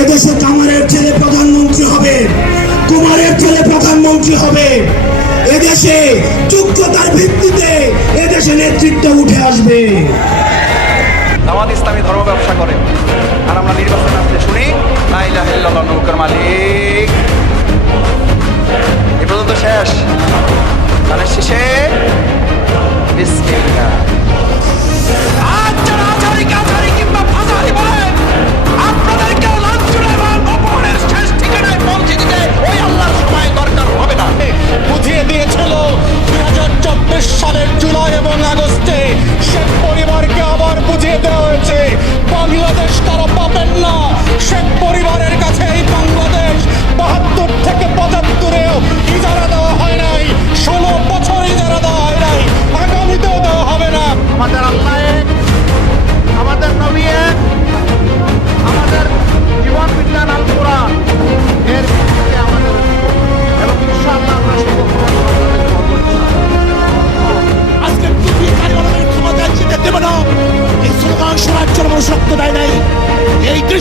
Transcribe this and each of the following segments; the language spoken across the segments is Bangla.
এদেশে কামারের ছেলে প্রধানমন্ত্রী হবে, কুমারের ছেলে প্রধানমন্ত্রী হবে। এদেশে যোগ্যতার ভিত্তিতে এদেশে নেতৃত্ব উঠে আসবে। আমাদের ইসলামী ধর্ম ব্যবসা করে। আর আমরা নির্বাচন আসতে শুনি নাইলা হেল্লা নৌকার মালিক Bon Lago.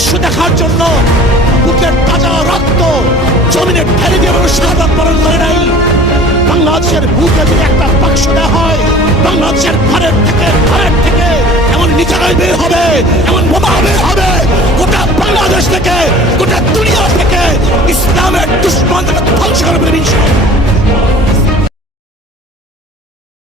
দৃশ্য দেখার জন্য বুকের তাজা রক্ত জমিনে ঠেলে দিয়ে শাহাদ বরণ করে নাই। বাংলাদেশের বুকে যদি